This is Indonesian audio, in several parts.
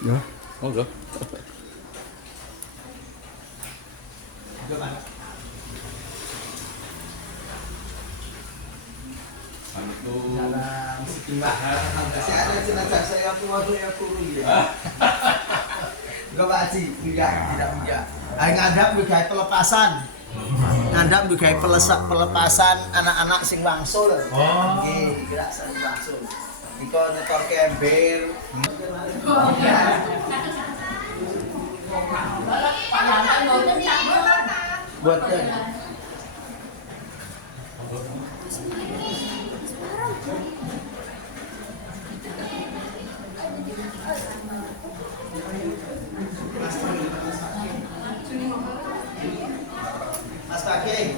Ya. Monggo. Dalam setimbahan masih ada jenazah saya waktu ya kurung ya. Enggak Pak Haji, tidak. Ayo ngadap juga pelepasan. Ngadap juga pelepasan anak-anak sing wangsul. Nggih, kira sing wangsul. Iko nyetor ember. Buatkan. Mas Pagi.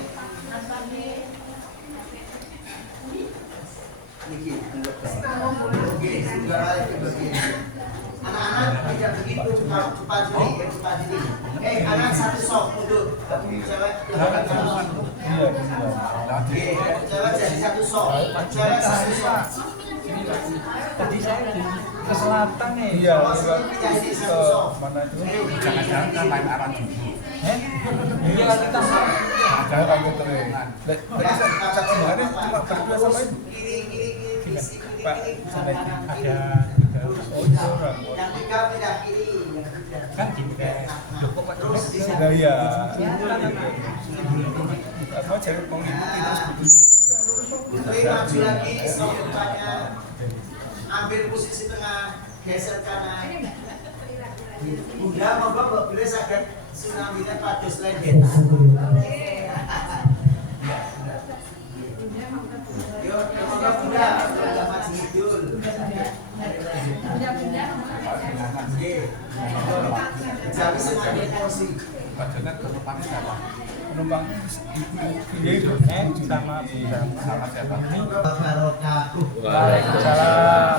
Niki, oke, sudah balik ke bagian. Anak-anak tidak begitu cepat ini. Anak satu sok mundur. Cewek cewek jadi satu sok. Cewek satu sok. Tadi saya ke selatan nih. Iya, Jadi satu sok. mana itu? Jangan-jangan kan lain arah dulu. Iya kan kita Jangan kamu terus. Tadi saya kemarin cuma berdua sama itu. Kiri. Pak, sampai ada orang. Yang tiga pindah kiri. kan gini kayak cukup Pak. Terus di Nah, iya. Apa jangan mengikuti terus begitu. Putri maju lagi, sok depannya. Ambil posisi tengah, geser kanan. Bunda monggo mbok boleh saged sinamine pados lendet. Yo, monggo Bunda, Bunda maju ngidul. Nggih. Jadi sing ngambil kursi. Padahal penumpangnya siapa? Penumpang dia itu sama Sama siapa? Barokatuh. Waalaikumsalam.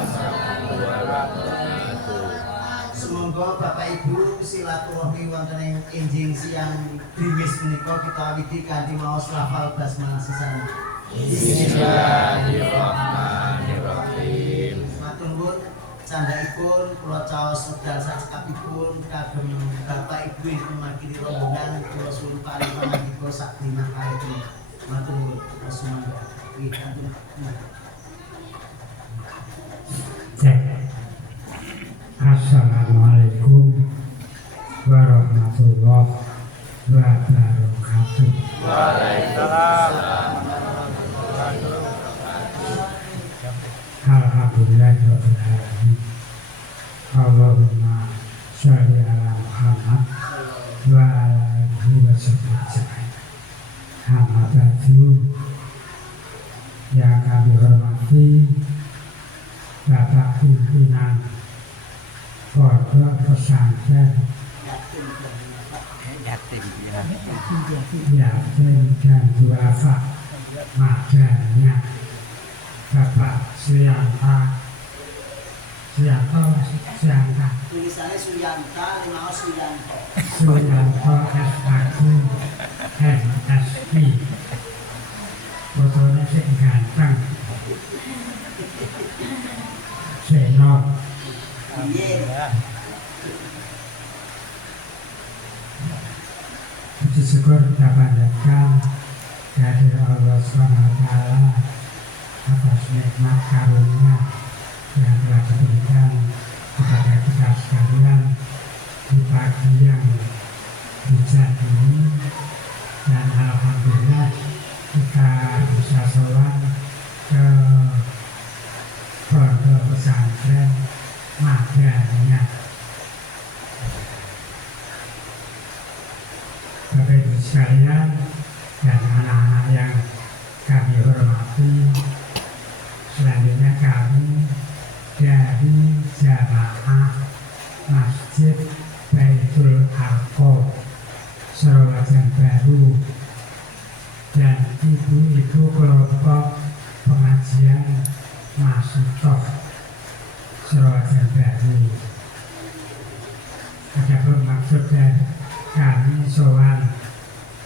Semoga Bapak Ibu silaturahmi wonten ing enjing siang grimis menika kita awidi kanthi maos lafal basmalah sesan. Bismillahirrahmanirrahim. Matur nuwun candhaipun kula caos medal sakecapipun kagem Bapak Ibu ingkang makili rombongan kula suwun paring pangandika sak dina kalih. Matur nuwun sumangga. Nggih kantun. Assalamualaikum warahmatullahi wabarakatuh. Waalaikumsalam. Alhamdulillahirabbil alamin. Allahumma sholli ala Muhammad wa ala alihi wa sahbihi. Amma ba'du. Yang kami hormati Bapak Pimpinan Pondok Pesantren Yatim dan Duafa Madanya Bapak Suyanta Tulisannya Suyanta, maos Suyanto. Suyanto S1 MSI. Fotonya sing ganteng Senok. Iya. Puji syukur kita panjatkan kehadirat Allah SWT atas nikmat karunia yang telah diberikan kepada kita sekalian di pagi yang hujan ini, dan alhamdulillah kita bisa sowan ke pondok pesantren Madanya. Bapak Ibu sekalian dan anak-anak yang kami hormati, selanjutnya kami dari Jamaah Masjid Baitul Aqab Serawajan Baru dan ibu-ibu kelompok pengajian Masitoh Serawajan Baru. Adapun maksud dari kami soal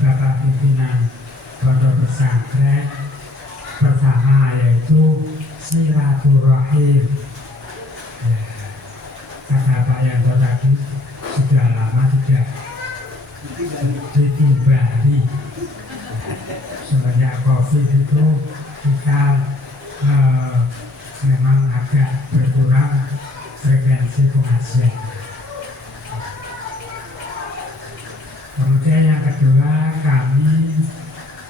Bapak Pimpinan Pondok Pesantren pertama yaitu silaturahim. Karena Pak Yanto tadi sudah lama tidak ditimbali. Semenjak COVID itu kita memang agak berkurang frekuensi pengajian. Kemudian yang kedua, kami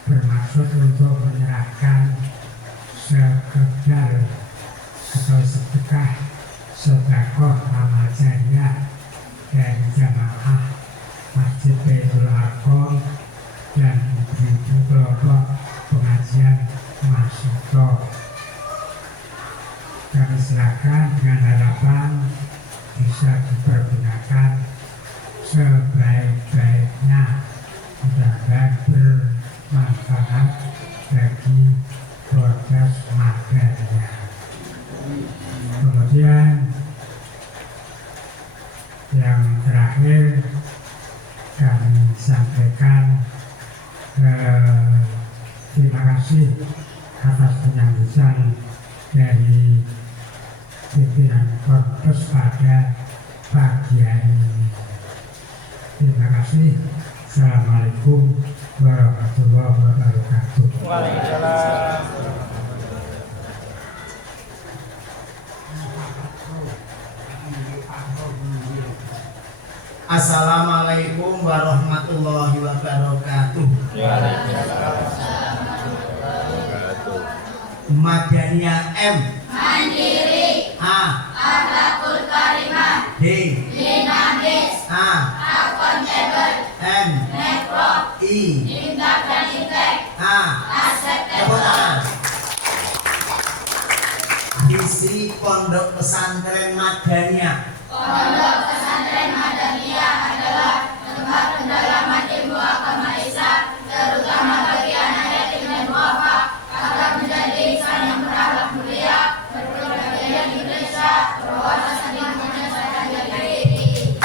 bermaksud untuk menyerahkan sekedar atau sedekah sedekah amal jariah dari jamaah Masjid Baitul Arqam dan ibu-ibu kelompok pengajian Masjid. Kami serahkan dengan harapan bisa dipergunakan sebaik-baiknya, mudah-mudahan bermanfaat bagi proses materinya. Kemudian yang terakhir kami sampaikan terima kasih atas penyambutan dari pimpinan Korpus pada pagi hari ini. Terima kasih. Assalamualaikum warahmatullahi wabarakatuh. Waalaikumsalam. Assalamualaikum warahmatullahi wabarakatuh. Madaniyah M. Mandiri. A. Akhlakul Karimah. D. Dinamis. A. Akuntabel. N. Network. I. Tindak dan Intek. A. Akseptabel. Visi Pondok Pesantren Madaniyah. Pondok Pesantren Madaniyah adalah tempat pendalaman ilmu agama Islam, terutama bagi anak yatim dan duafa, agar menjadi insan yang berakhlak mulia, berpribadi di Indonesia, berwawasan lingkungan dan diri.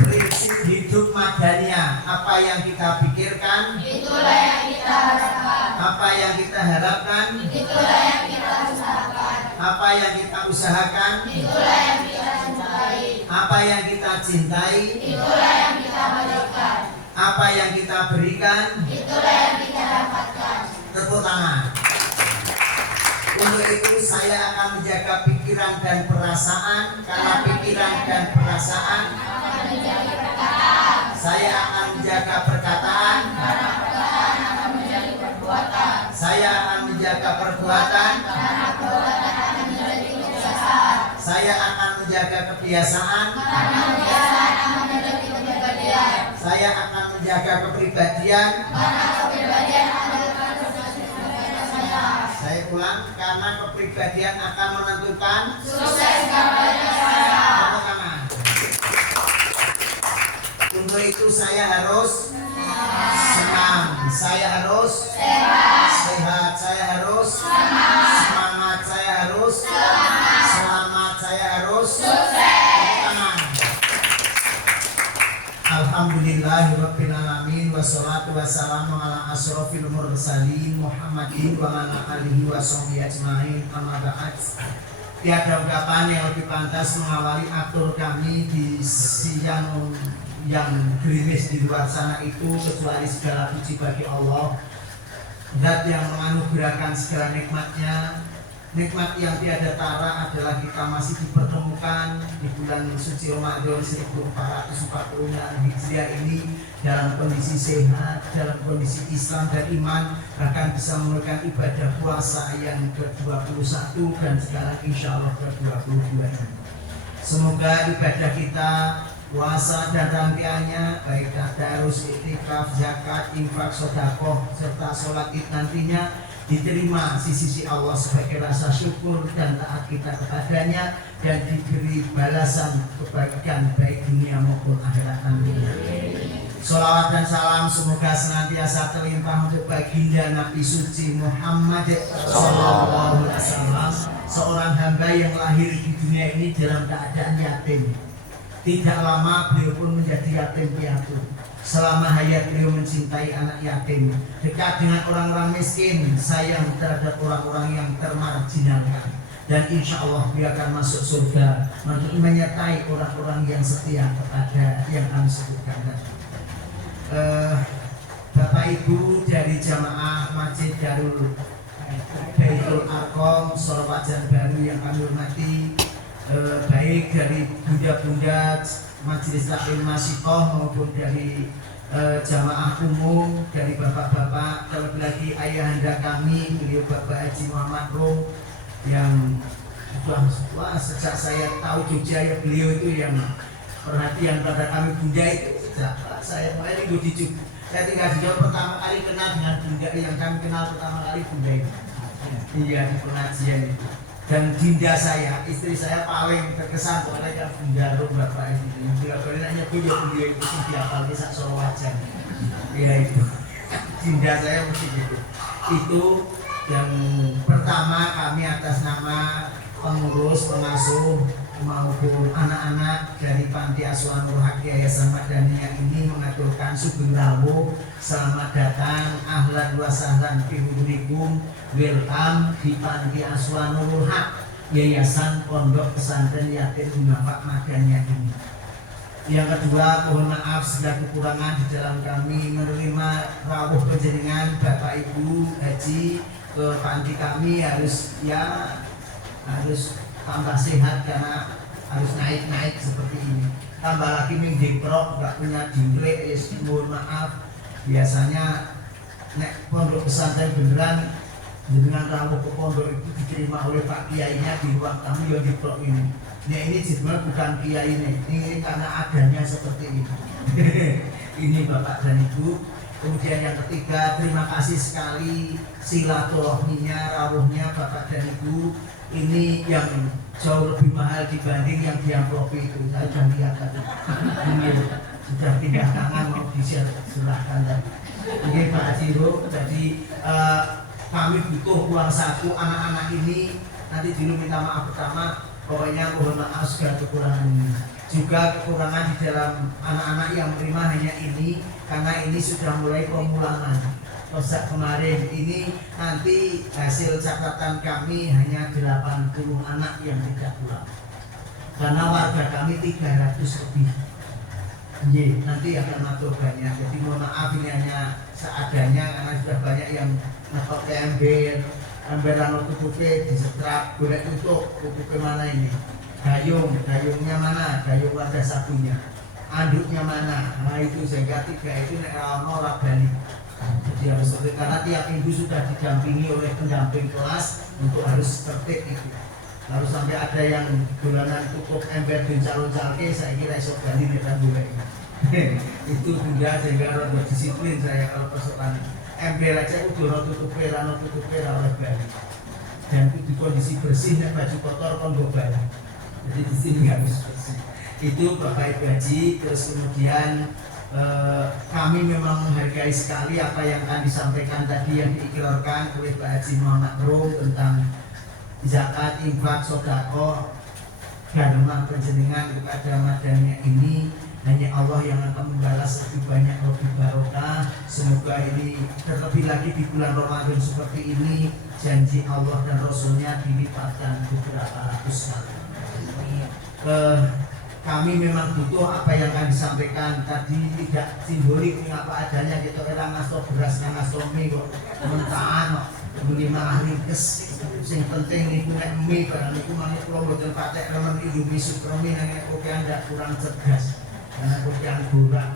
Prinsip hidup Madaniyah, apa yang kita pikirkan, itulah yang kita harapkan. Apa yang kita harapkan, itulah yang kita usahakan. Apa yang kita usahakan, itulah yang kita cintai. Apa yang kita cintai, itulah yang kita berikan. Apa yang kita berikan, itulah yang kita dapatkan. Tepuk tangan. Untuk itu saya akan menjaga pikiran dan perasaan, karena pikiran dan perasaan akan menjadi perkataan. Saya akan menjaga perkataan, karena perkataan akan menjadi perbuatan. Saya akan menjaga perbuatan, karena perbuatan akan menjadi kebiasaan. Saya akan menjaga kebiasaan, karena kebiasaan akan menjadi kepribadian. Saya akan menjaga kepribadian, karena kepribadian adalah sukses saya. Saya ulang, karena kepribadian akan menentukan sukses karirnya saya. Untuk itu saya harus senang, saya harus sehat, saya harus semangat, saya harus selamat, saya harus sukses. Alhamdulillahirabbil alamin, wassalatu wassalamu ala asrofil mursalin Muhammadin wa ala alihi wa sahbihi ajmain. Amma ba'd. Tiada ungkapan yang lebih pantas mengawali atur kami di siang yang gerimis di luar sana itu kecuali segala puji bagi Allah, Zat yang menganugerahkan segala nikmatnya. Nikmat yang tiada tara adalah kita masih dipertemukan di bulan suci Ramadan 1446 Hijriah ini dalam kondisi sehat, dalam kondisi Islam dan iman, bahkan bisa menunaikan ibadah puasa yang ke-21 dan sekarang insya Allah ke-22 ini. Semoga ibadah kita, puasa dan rangkaiannya, baik tadarus, iktikaf, zakat, infak, sedekah serta sholat id nantinya diterima di sisi Allah sebagai rasa syukur dan taat kita kepadanya, dan diberi balasan kebaikan baik dunia maupun akhirat. Amin. Sholawat dan salam semoga senantiasa terlimpah untuk baginda Nabi suci Muhammad sallallahu alaihi wasallam, seorang hamba yang lahir di dunia ini dalam keadaan yatim. Tidak lama beliau pun menjadi yatim piatu. Selama hayat beliau mencintai anak yatim, dekat dengan orang-orang miskin, sayang terhadap orang-orang yang termarginalkan. dan insya Allah dia akan masuk surga menyertai orang-orang yang setia kepada yang kami sebutkan tadi. Bapak Ibu dari jamaah Masjid Darul Baitul Arqam Sorowajan Baru yang kami hormati, baik dari bunda-bunda Majelis Taklim Masikoh maupun dari jamaah umum, dari bapak-bapak, terlebih lagi ayahanda kami, beliau Bapak Haji Muhammad Rum yang sudah sejak saya tahu Jogja ya, beliau itu yang perhatian pada kami bunda itu sejak saya mulai di Jogja. Saya tinggal di Jogja pertama kali kenal dengan bunda yang kami kenal pertama kali bunda itu. Iya, di pengajian itu. Dan dinda saya, istri saya paling terkesan oleh bunda Rum Bapak itu. Bila boleh nanya beliau itu sih diapal kisah Sorowajan. Iya itu. Dinda saya mesti gitu. Itu yang pertama kami atas nama pengurus, pengasuh maupun anak-anak dari Panti Asuhan Nur Haq Yayasan Madaniyah ini mengaturkan sugeng rawuh selamat datang, ahlan wa sahlan fi hudurikum, welcome di Panti Asuhan Nur Haq Yayasan Pondok Pesantren Yatim Duafa Madaniyah ini. Yang kedua, mohon maaf segala kekurangan di dalam kami menerima rawuh panjenengan Bapak Ibu Haji ke panti kami harus tambah sehat karena harus naik seperti ini. Tambah lagi mingdeprok nggak punya dinglek, mohon maaf. Biasanya nek pondok pesantren beneran dengan rawuh ke pondok itu diterima oleh Pak Kiainya di ruang tamu yang diprok ini. Nah ini sebenarnya bukan Kiai ini karena adanya seperti ini. Ini Bapak dan Ibu. Kemudian yang ketiga, terima kasih sekali silaturahminya, rawuhnya Bapak dan Ibu. Ini yang jauh lebih mahal dibanding yang di amplop itu. Saya sudah lihat tadi. Ini sudah pindah tangan mau diserahkan tadi. Ini Pak Haji. Jadi kami butuh uang saku anak-anak ini. Nanti dulu minta maaf pertama. Pokoknya mohon maaf segala kekurangan ini. Juga kekurangan di dalam anak-anak yang menerima hanya ini, karena ini sudah mulai pemulangan. Pada kemarin ini nanti hasil catatan kami hanya 80 anak yang tidak pulang. Karena warga kami 300 lebih. Nanti akan matur banyak. Jadi mohon maaf ini hanya seadanya karena sudah banyak yang nakal ke ember anu tutupe disetrap, boleh tutup, tutupe mana ini? Gayungnya mana? Gayung warga sapunya. Anduknya mana? Nah itu sehingga 3 itu nek ora balik. Jadi harus tertib karena tiap minggu sudah didampingi oleh pendamping kelas untuk harus tertib itu. Lalu sampai ada yang dolanan tutup ember dan calon-calon saya kira esok kali mereka boleh. Itu juga sehingga harus berdisiplin saya kalau persoalan ember aja udah tutup oleh balik. Dan itu di kondisi bersih dan baju kotor kan gue balik. Jadi di sini harus bersih. Itu Bapak Ibu Haji. Terus kemudian kami memang menghargai sekali apa yang akan disampaikan tadi yang diikrarkan oleh Pak Haji Muhammad Rum tentang zakat, infak, sedekah dan rumah penjenengan kepada Madaniyah ini. Hanya Allah yang akan membalas lebih banyak, lebih barokah. Semoga ini terlebih lagi di bulan Ramadan seperti ini, janji Allah dan Rasulnya dilipatkan beberapa ratus kali. Kami memang butuh apa yang akan disampaikan tadi, tidak simbolik apa adanya gitu. Era ngasto beras ngasto mie kok mentahan kok beli malah ringkes. Yang penting itu nek mie barang itu manut kula mboten patek remen Indomie Supremi nek kopi Anda kurang cerdas. Karena kopi kurang.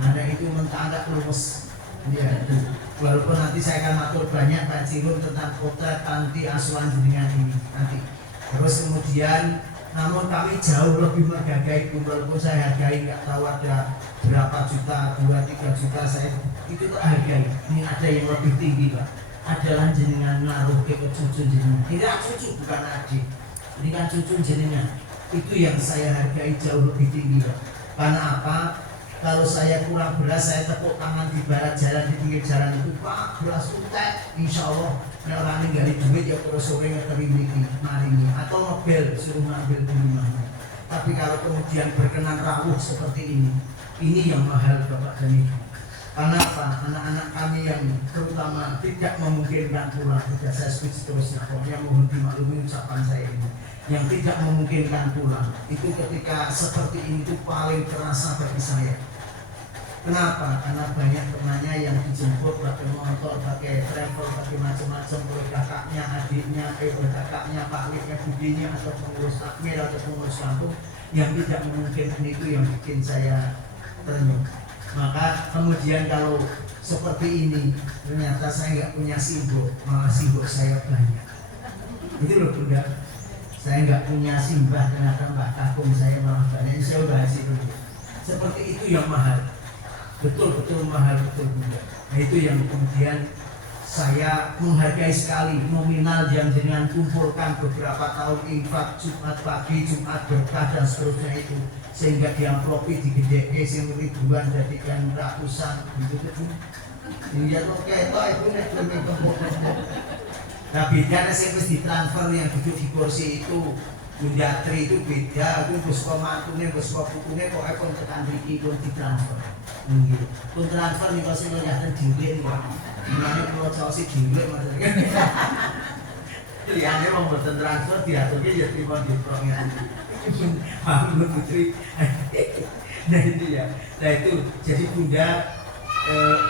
Ada itu mentah Anda luwes. Ya itu. Walaupun nanti saya akan matur banyak Pak Cirun tentang kota Panti Asuhan jenengan ini nanti. Terus kemudian namun kami jauh lebih menghargai, walaupun saya hargai nggak tahu ada berapa juta, 2-3 juta saya itu tak hargai. Ini ada yang lebih tinggi Pak. Adalah jenengan naruh ke cucu jenengan. Tidak cucu bukan adik. Ini kan cucu jenengan. Itu yang saya hargai jauh lebih tinggi Pak. Karena apa? Kalau saya kurang beras, saya tepuk tangan di barat jalan, di pinggir jalan itu, Pak, beras utek, insya Allah orang ini gali duit ya terus sore ngeterima mari ini atau mobil suruh ngambil di rumahnya. Tapi kalau kemudian berkenan rawuh seperti ini yang mahal Bapak dan Ibu. Karena apa? Anak-anak kami yang terutama tidak memungkinkan pulang, tidak saya sebut seterusnya, pokoknya mohon dimaklumi ucapan saya ini. Yang tidak memungkinkan pulang, itu ketika seperti ini itu paling terasa bagi saya. Kenapa? Karena banyak temannya yang dijemput pakai motor, pakai travel, pakai macam-macam oleh kakaknya, adiknya, oleh kakaknya, pakliknya, budinya, atau pengurus takmir atau pengurus kampung yang tidak memungkinkan, itu yang bikin saya terenyuh. Maka kemudian kalau seperti ini ternyata saya nggak punya simbol, malah simbol saya banyak. Itu loh Bunda, saya nggak punya simbah, ternyata mbah kakung saya malah banyak. Saya udah hasil dulu. Seperti itu yang mahal, betul-betul mahal, betul Bunda. Nah, itu yang kemudian saya menghargai sekali nominal yang dengan kumpulkan beberapa tahun infak, Jumat pagi, Jumat berkah dan seterusnya itu, sehingga diamplopi digedeke sing ribuan jadikan ratusan gitu tuh. Iya tuh ketok itu nek demi kempuk-kempuk. Nah bedanya sing wis ditransfer yang duduk di kursi itu Bundatri itu beda, itu bos pemantune, bos pupune pokoknya pun tekan mriki pun ditransfer. Nggih. Pun transfer niku sing kelihatan dhewe niku. Mulane kula caosi dhewe maksudnya. Liyane wong mboten transfer diaturke ya trimo di prongnya. Maaf Putri. Nah itu ya. Nah itu jadi Bunda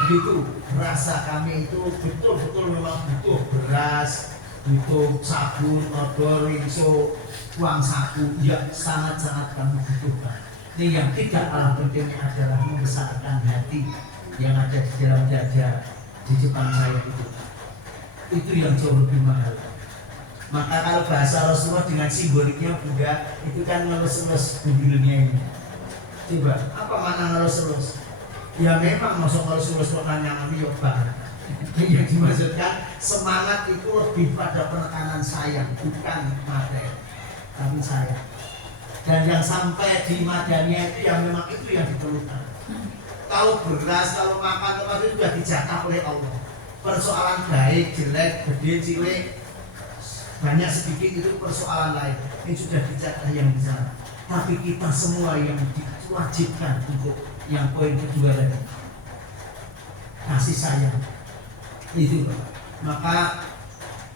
begitu rasa kami itu betul-betul memang butuh beras, butuh sabun, odol, rinso, uang saku, ya sangat-sangat kami butuhkan. Ini yang tidak kalah pentingnya adalah membesarkan hati yang ada di dalam dada di depan saya itu. Itu yang jauh lebih mahal. Maka kalau bahasa Rasulullah dengan simboliknya Bunda, itu kan ngelus-ngelus mobilnya ini. Coba, apa makna ngelus-ngelus? Ya memang masuk ngelus-ngelus pertanyaan ini banget. Yang dimaksudkan semangat itu lebih pada penekanan sayang, bukan materi, tapi sayang. Dan yang sampai di madanya itu yang memang itu yang diperlukan. Kalau beras, kalau makan tempat itu sudah dijatah oleh Allah. Persoalan baik, jelek, gede, cilik, banyak sedikit itu persoalan lain. Ini sudah dijatah yang di sana. Tapi kita semua yang diwajibkan untuk yang poin kedua tadi, kasih sayang. Itu maka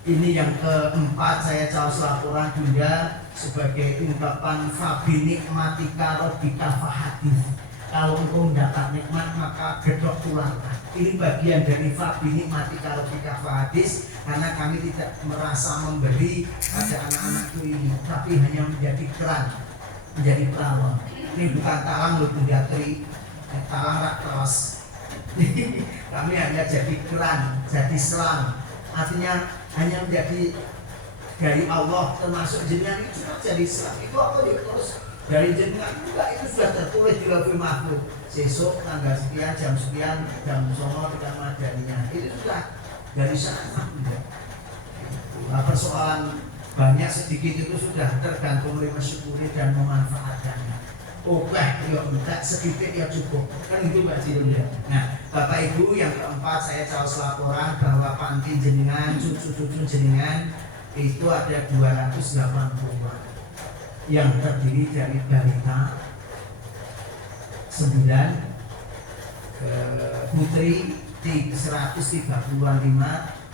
ini yang keempat saya caos laporan Bunda sebagai ungkapan fabi nikmatika rabbika fahadits. Kalau engkau mendapat nikmat maka gedok tulangkan. Ini bagian dari fabi nikmatika rabbika fahadits, karena kami tidak merasa memberi pada anak-anakku ini, tapi hanya menjadi keran, menjadi perawan. Ini bukan talang loh Bunda Tri, talang rak terus. Kami hanya jadi keran, jadi selang. Artinya hanya menjadi dari Allah, termasuk jenengan itu cuma jadi selang. Itu apa ya? Terus dari jenengan juga itu sudah tertulis di Lauhul Mahfuz. Besok tanggal sekian, jam sekian, jam 09.00 tidak madaninya. Itu sudah dari sana. Nah, persoalan banyak sedikit itu sudah tergantung oleh mensyukuri dan memanfaatkannya. Oke, ya enggak sedikit ya cukup. Kan itu Mbak Cirun ya. Nah, Bapak Ibu yang keempat saya caos laporan bahwa panti jenengan, cucu-cucu jenengan itu ada 280 yang terdiri dari balita 9, putri 135,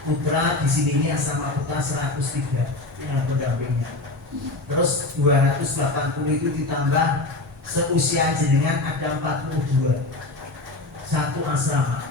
putra di sini ini asrama putra 103 yang pendampingnya. Terus 280 itu ditambah seusia jenengan ada 42, satu asrama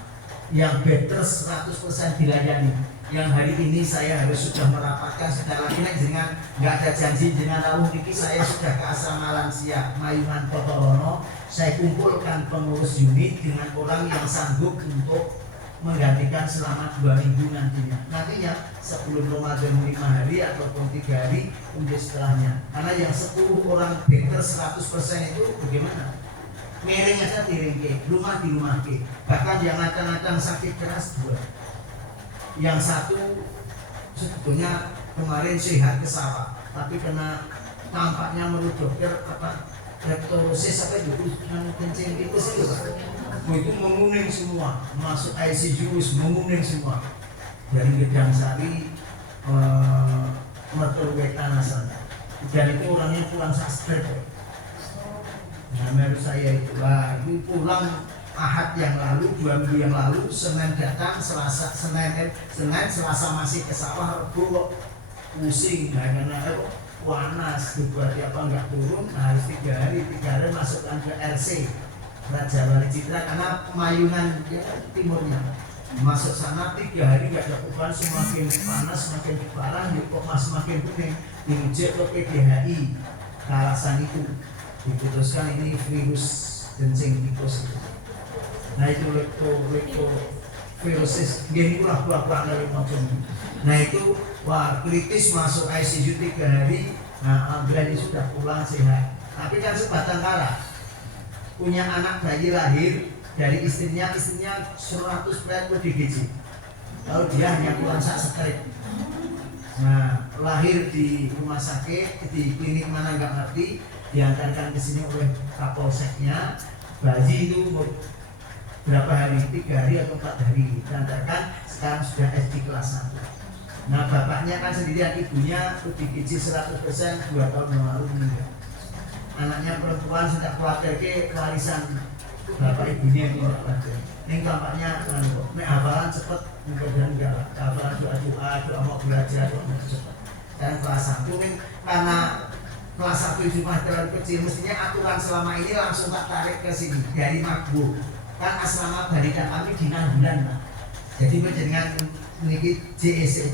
yang better 100% dilayani. Yang hari ini saya harus sudah merapatkan secara lagi dengan nggak ada janji dengan tahun ini saya sudah ke asrama lansia Mayungan Potorono. Saya kumpulkan pengurus unit dengan orang yang sanggup untuk menggantikan selama 2 minggu nantinya sebelum Ramadan 5 hari ataupun 3 hari kemudian setelahnya. Karena yang 10 orang better 100% itu bagaimana? Miring aja miring ke, rumah di rumah ke. Bahkan yang ngacang-ngacang sakit keras 2. Yang satu sebetulnya kemarin sehat ke sawah, tapi kena tampaknya menurut dokter apa leptosis apa itu yang kencing itu sih itu menguning semua, masuk ICU menguning semua dari Gedang Sari Mertulwetan asalnya, dan itu orangnya pulang sastra. Nah menurut saya itulah itu pulang Ahad yang lalu, 2 minggu yang lalu, Senin datang, Selasa Selasa masih ke sawah, Rebo kok pusing, karena panas, berarti apa nggak turun, harus 3 hari masukkan ke RC Raja Wali Citra karena mayungan timurnya. Masuk sana 3 hari nggak lakukan, semakin panas, semakin parah, kok semakin kuning, diuji ke PDHI. Alasan itu diputuskan ini virus kencing tikus. Nah itu leptovirusis, gini ulah pura-pura dari macam. Nah itu wah kritis, masuk ICU 3 hari. Nah alhamdulillah ini sudah pulang sehat. Tapi kan sebatang kala punya anak bayi lahir dari istrinya 100% DGJ. Lalu dia hanya pulang sak strip. Nah lahir di rumah sakit, di klinik mana nggak ngerti, diantarkan ke sini oleh kapolseknya. Bayi itu berapa hari, 3 hari atau 4 hari diantarkan, sekarang sudah SD kelas 1. Nah bapaknya kan sendirian, ibunya DGJ 100% 2 tahun yang lalu meninggal. Anaknya perempuan sudah khawatir ke warisan bapak ibunya yang tidak khawatir. Ini tampaknya hafalan cepat, mudah-mudahan enggak lah. Hafalan doa mau belajar, doa mau cepat. Dan kelas 1 karena kelas 1 itu masih terlalu kecil, mestinya aturan selama ini langsung tak tarik ke sini dari Magbu. Kan asrama balita kami di Nanggulan, Pak. Jadi dengan memiliki JEC,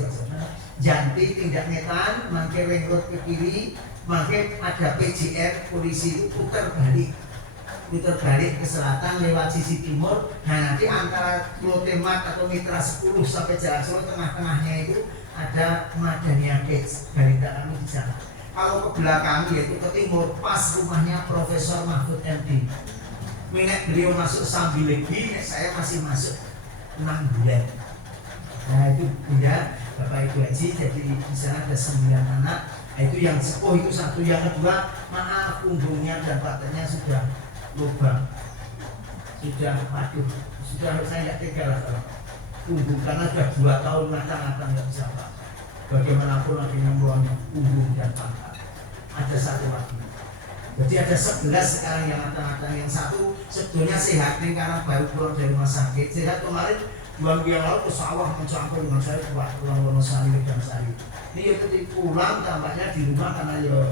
Janti tindak ngetan, mangke ringrut ke kiri, mangke ada PJR, polisi itu putar balik ke selatan lewat sisi timur. Nah nanti antara Klotemat atau Mitra 10 sampai Jalan Solo, tengah-tengahnya itu ada Madania Kids, balita kami di sana. Kalau ke belakang yaitu ke timur, pas rumahnya Profesor Mahfud MD. Minek beliau masuk sambil lagi, saya masih masuk 6 bulan. Nah itu punya Bapak Ibu Haji, jadi di sana ada 9 anak. Nah, itu yang sepuh itu 1, yang kedua maaf punggungnya dan badannya sudah lubang, sudah saya nggak tega lah kalau punggung karena sudah 2 tahun matang-matang nggak bisa Pak. Bagaimanapun akhirnya membuangnya punggung dan pangkal. Ada 1 lagi. Jadi ada 11 sekarang yang matang-matang, yang 1 sebetulnya sehat nih karena baru keluar dari rumah sakit. Sehat kemarin 2 minggu yang lalu ke sawah mencampur dengan saya pulang Wonosari dan Sari. Ini ya pulang tampaknya di rumah karena ya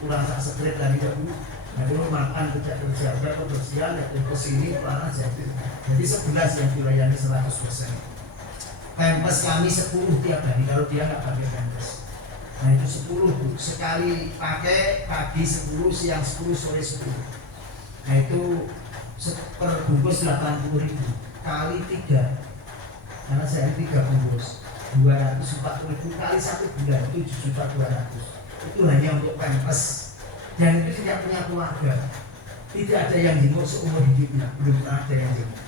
kurang tak sekret dari dahulu. Nah dulu makan tidak terjaga, kebersihan, ya ke sini parah jadi. Jadi 11 yang dilayani 100%. Pempes kami 10 tiap hari kalau dia nggak pakai pempes. Nah itu 10 sekali pakai, pagi 10, siang 10, sore 10. Nah itu per bungkus 80.000 kali 3, karena saya 3 bungkus 240.000 kali 1 bulan, 7.200.000. Itu hanya untuk pempes. Dan itu tidak punya keluarga, tidak ada yang jenguk seumur hidupnya, belum pernah ada yang jenguk.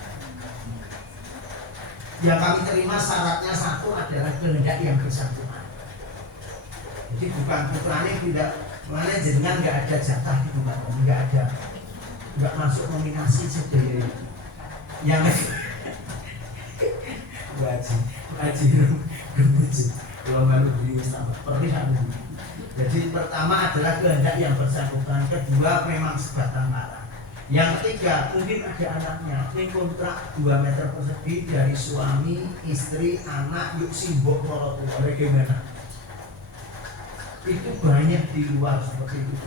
Yang kami terima syaratnya 1 adalah kehendak yang bersangkutan. Jadi bukan putranya tidak, mana jenengan nggak ada jatah di tempat ini, nggak ada, nggak masuk nominasi sendiri. Yang wajib kalau baru beli sama perlihat. Jadi pertama adalah kehendak yang bersangkutan, kedua memang sebatang kara. Yang ketiga mungkin ada anaknya, ini kontrak 2 meter persegi dari suami, istri, anak, yuk simbok kalau tua, bagaimana? Itu banyak di luar seperti itu.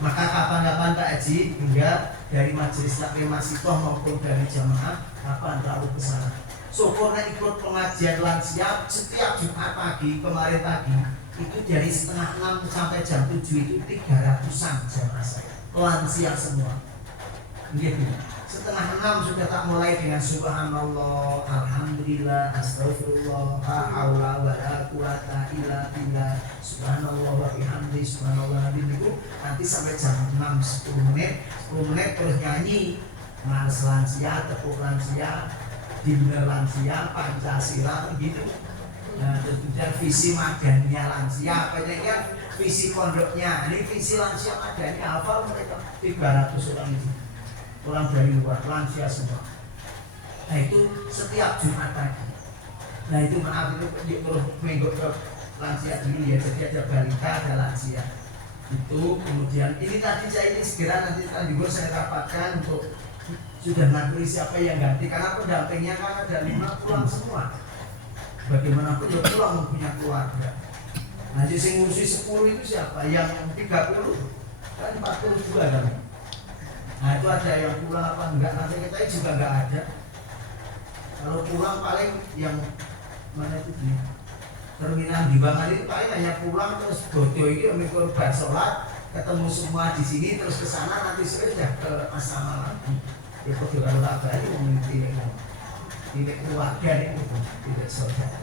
Maka kapan-kapan Pak Haji hingga dari majelis taklim mahasiswa maupun dari jamaah kapan tahu ke sana. Syukurnya ikut pengajian lansia setiap Jumat pagi, kemarin pagi itu dari setengah 6 sampai jam 7 itu 300-an jamaah saya, lansia semua. Gitu. Setengah 6 sudah tak mulai dengan subhanallah, alhamdulillah, astagfirullah, la haula wa la quwata illa billah, subhanallah wa bihamdi, subhanallah itu nanti sampai jam 6 10 menit terus nyanyi mars lansia, tepuk lansia, dinner lansia, Pancasila begitu. Nah, tentunya visi madania lansia, apa ya, visi pondoknya, ini visi lansia madania, hafal mereka 300 orang itu. Orang dari luar, lansia semua. Nah itu setiap Jumat pagi. Nah itu maaf itu terus minggu ke lansia dulu ya. Jadi ada balita, ada lansia. Itu kemudian ini tadi saya ini segera nanti tadi saya rapatkan untuk sudah ngantri siapa yang ganti, karena pendampingnya kan ada 5 pulang semua. Bagaimanapun ya pulang mempunyai keluarga. Nah, yang ngurusi 10 itu siapa? Yang 30 kan 42 kan. Nah, itu ada yang pulang apa enggak, nanti kita juga enggak ada. Kalau pulang paling yang mana itu di terminal di Bangal itu paling hanya pulang terus bodoh ini mikir bar sholat, ketemu semua di sini terus ke sana, nanti sore sudah ke asrama lagi. Ya bodoh kalau lagi tidak keluarga itu tidak saudara.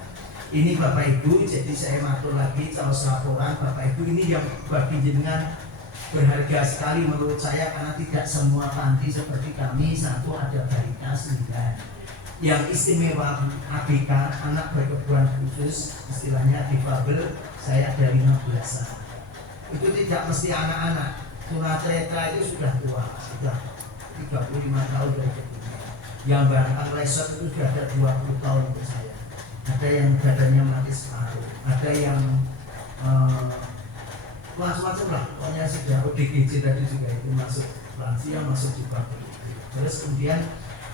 Ini Bapak Ibu, jadi saya matur lagi kalau laporan Bapak Ibu ini yang bagi jenengan berharga sekali menurut saya, karena tidak semua panti seperti kami. Satu ada balita 9. Yang istimewa ABK, anak berkebutuhan khusus, istilahnya difabel, saya ada 15. Itu tidak mesti anak-anak. Tunanetra itu sudah tua, sudah 35 tahun dari kecil. Yang barangkali resort itu sudah ada 20 tahun untuk saya. Ada yang badannya mati separuh, ada yang macam-macam lah. Pokoknya sudah ODGJ tadi juga itu masuk lansia, masuk juga. Terus kemudian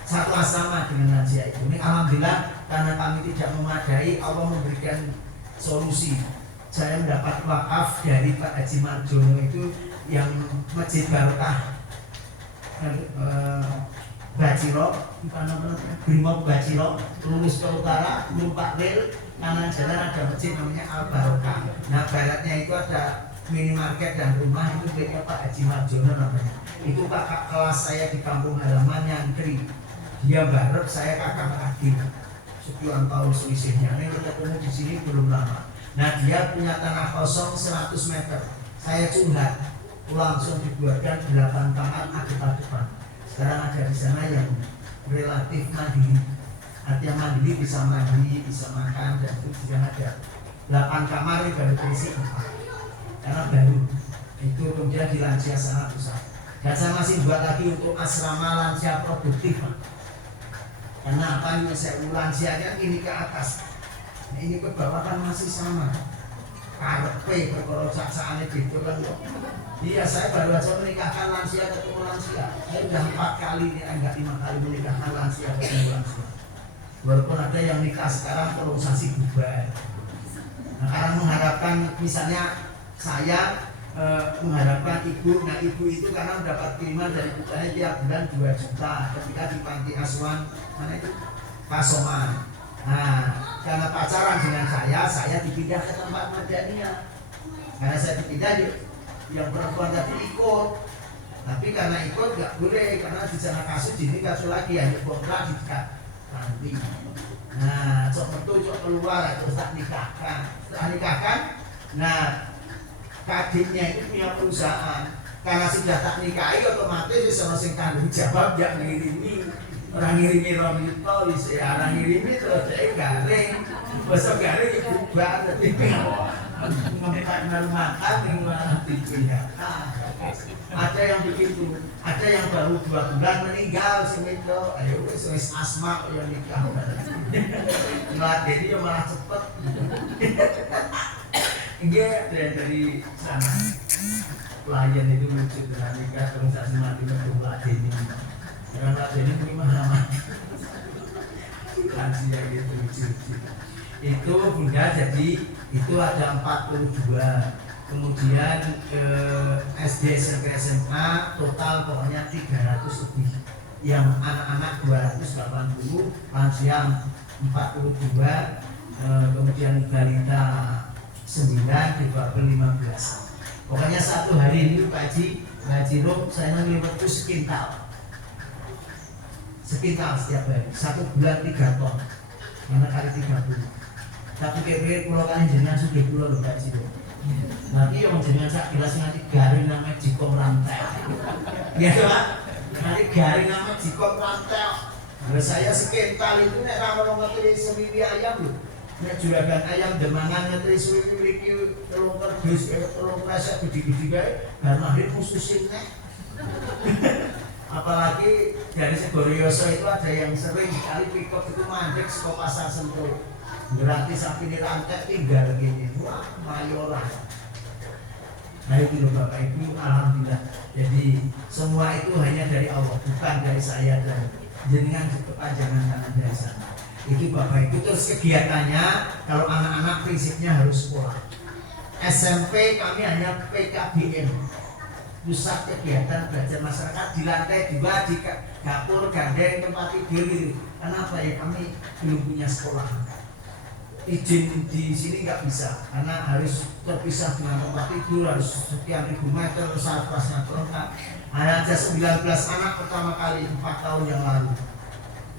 satu asrama dengan lansia itu. Ini alhamdulillah karena kami tidak memadai, Allah memberikan solusi. Saya mendapat wakaf dari Pak Haji Marjono itu yang Masjid Barokah Baciro, Brimob Baciro, lulus ke utara, numpak rel, kanan jalan ada masjid namanya Al Barokah. Nah baratnya itu ada minimarket dan rumah, itu punya Pak Haji Marjono namanya. Itu kakak kelas saya di kampung halaman Nyantri. Dia barat, saya kakak adik. Sekian tahun selisihnya. Ini kita ketemu di sini belum lama. Nah dia punya tanah kosong 100 meter. Saya curhat, langsung dibuatkan 8 kamar akibat depan. Sekarang ada di sana yang relatif mandiri. Artinya mandiri, bisa mandi, bisa makan, dan itu juga ada 8 kamar yang baru terisi 4. Karena baru itu kemudian di lansia sangat besar. Dan saya masih buat lagi untuk asrama lansia produktif, Pak. Karena apa yang saya lansia kan ini ke atas, nah, ini ke bawah kan masih sama. Karpe perkara caksaane gitu kan. Iya, saya baru aja menikahkan lansia ketemu lansia. Saya sudah 4 kali, enggak 5 kali menikahkan lansia ketemu lansia. Walaupun ada yang nikah sekarang terusasi bubar. Nah, karena mengharapkan misalnya saya mengharapkan ibu, nah ibu itu karena mendapat kiriman dari bapaknya tiap bulan 2 juta ketika di panti asuhan mana itu Pasoman. Nah, karena pacaran dengan saya dipindah ke tempat Madaniyah. Karena saya dipindah, yang perempuan tadi ikut, tapi karena ikut nggak boleh karena di sana kasus ini kasus lagi hanya kontrak di dekat panti. Nah, cok betul cok keluar terus tak nikahkan, nah kadipnya itu punya perusahaan, karena sudah tak nikahi otomatis sama sing tanggung jawab yang ngirimi, orang ngirimi Romito, orang ngirimi terus saya garing, besok garing ibu banget, makan makan tidak. Ada yang begitu, ada yang baru 2 bulan meninggal itu, ayo wis asma yang nikah, melatih dia malah cepet. Enggak, dari sana pelayan itu lucu dengan nikah terus asma itu melatih ini, karena melatih ini terima nama lansia gitu lucu. Itu bunda, jadi itu ada 42. Kemudian SD, SMP, SMA total pokoknya 300 lebih. Yang anak-anak 280, lansia 42, kemudian balita 9, difabel 15. Pokoknya satu hari ini Pak Haji Rum saya ngelipet itu sekintal setiap hari. 1 bulan 3 ton, karena kali 30. Tapi kira-kira pulau kan jenengan sudah pulau lho Pak Haji Rum. Nanti yang jenengan sak gelas nanti garing namanya jikong rantai. Ya Pak, nanti garing namanya jikong rantai. Nah, saya sekintal itu nek ra ono ngetri semiwi ayam lho. Nek juragan ayam demangan ngetri semiwi mriki telung kerdus, telung resek gede-gede kae, bar magrib khususin nek. Apalagi dari Segoroyoso itu ada yang sering sekali pikop itu mandek ke pasar Sentul. Gratis sapi di rantai tinggal gini, wah mayoran. Nah itu loh Bapak Ibu, alhamdulillah. Jadi semua itu hanya dari Allah, bukan dari saya dan jenengan kepanjangan tangan dari sana. Itu Bapak Ibu. Terus kegiatannya, kalau anak-anak prinsipnya harus sekolah. SMP kami hanya PKBM, pusat kegiatan belajar masyarakat, di lantai 2 di dapur, gandeng, tempat tidur gitu. Kenapa ya, kami belum punya sekolah. Izin di sini nggak bisa karena harus terpisah dengan tempat tidur, harus sekian ribu meter, saat-pasnya perangkat. Ada 19 anak pertama kali 4 tahun yang lalu.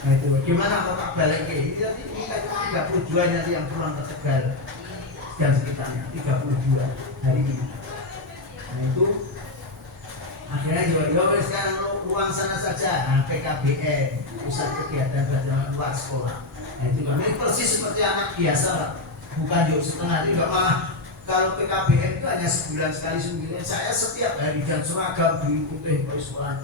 Nah itu bagaimana kotak balik ini? Jadi ini kan 32 nanti yang pulang ke Tegal dan sekitarnya, 32 hari ini. Nah itu akhirnya juga sekarang uang sana saja. Nah, PKBN, pusat kegiatan belajar luar sekolah. Nah itu kan ini persis seperti anak biasa Pak, bukan jauh setengah. Tidak malah kalau PKBN itu hanya sebulan sekali seminggu. Saya setiap hari dan seragam biru putih ke sekolah